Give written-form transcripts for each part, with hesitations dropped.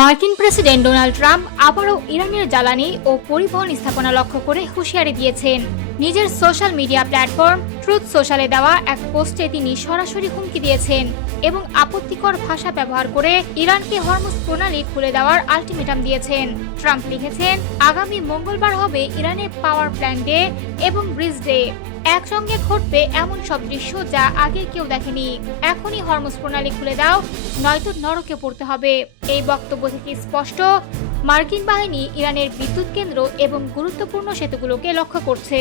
মার্কিন president Donald Trump আবারও ইরানের জ্বালানি ও পরিবহন স্থাপনা লক্ষ্য করে হুঁশিয়ারি দিয়েছেন। নিজের সোশ্যাল মিডিয়া প্ল্যাটফর্ম ট্রুথ সোশ্যালে দেওয়া এক পোস্টে তিনি সরাসরি হুমকি দিয়েছেন এবং আপত্তিকর ভাষা ব্যবহার করে ইরানকে হরমুজ প্রণালী খুলে দেওয়ার আলটিমেটাম দিয়েছেন। ট্রাম্প লিখেছেন, আগামী মঙ্গলবার হবে ইরানের পাওয়ার প্ল্যান্ট ডে এবং ব্রিজ ডে। একসঙ্গে ঘটবে এমন সব দৃশ্য যা আগে কেউ দেখেনি। এখনই হরমুজ প্রণালী খুলে দাও, নয়তো নরকে পড়তে হবে। এই বক্তব্য থেকে স্পষ্ট, মার্কিন বাহিনী ইরানের বিদ্যুৎ কেন্দ্র এবং গুরুত্বপূর্ণ সেতুগুলোকে লক্ষ্য করছে।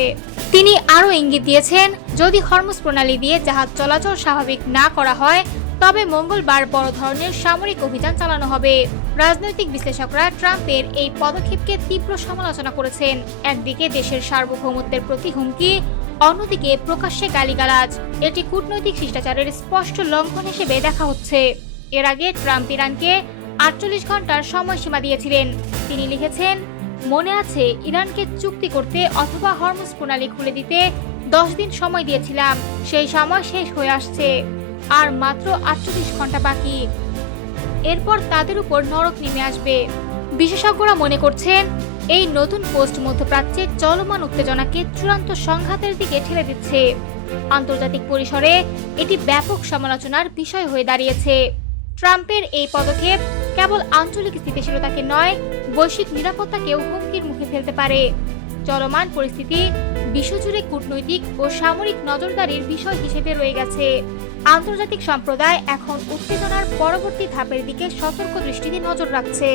তিনি আরও ইঙ্গিত দিয়েছেন, যদি হরমুজ প্রণালী দিয়ে জাহাজ চলাচল স্বাভাবিক না করা হয় তবে মঙ্গলবার বড় ধরনের সামরিক অভিযান চালানো হবে। রাজনৈতিক বিশ্লেষকরা ট্রাম্পের এই পদক্ষেপকে তীব্র সমালোচনা করেছেন। একদিকে দেশের সার্বভৌমত্বের প্রতি হুমকি, অন্যদিকে প্রকাশ্যে গালিগালাজ। এটি কূটনৈতিক শিষ্টাচারের স্পষ্ট লঙ্ঘন হিসেবে দেখা হচ্ছে। এর আগে ট্রাম্প ইরানকে 48 ঘন্টার সময়সীমা দিয়েছিলেন। তিনি লিখেছেন, মনে আছে ইরানকে চুক্তি করতে অথবা হরমুজ প্রণালী খুলে দিতে 10 দিন সময় দিয়েছিলাম। সেই সময় শেষ হয়ে আসছে, আর মাত্র 48 ঘন্টা বাকি। এরপর তাদের উপর নরক নেমে আসবে। বিশেষজ্ঞরা মনে করছেন, এই নতুন পোস্ট মধ্যপ্রাচ্যে চলমান উত্তেজনাকে চূড়ান্ত সংঘাতের দিকে ঠেলে দিচ্ছে। আন্তর্জাতিক পরিসরে এটি ব্যাপক সমালোচনার বিষয় হয়ে দাঁড়িয়েছে। ট্রাম্পের এই পদক্ষেপ কেবল আঞ্চলিক স্থিতিশীলতাকে নয়, বৈশ্বিক নিরাপত্তাকেও হুমকির মুখে ফেলতে পারে। চলমান পরিস্থিতি বিশ্বজুড়ে কূটনৈতিক ও সামরিক নজরদারির বিষয় হিসেবে রয়ে গেছে। আন্তর্জাতিক সম্প্রদায় এখন উত্তেজনার পরবর্তী ধাপের দিকে সতর্ক দৃষ্টিতে নজর রাখছে।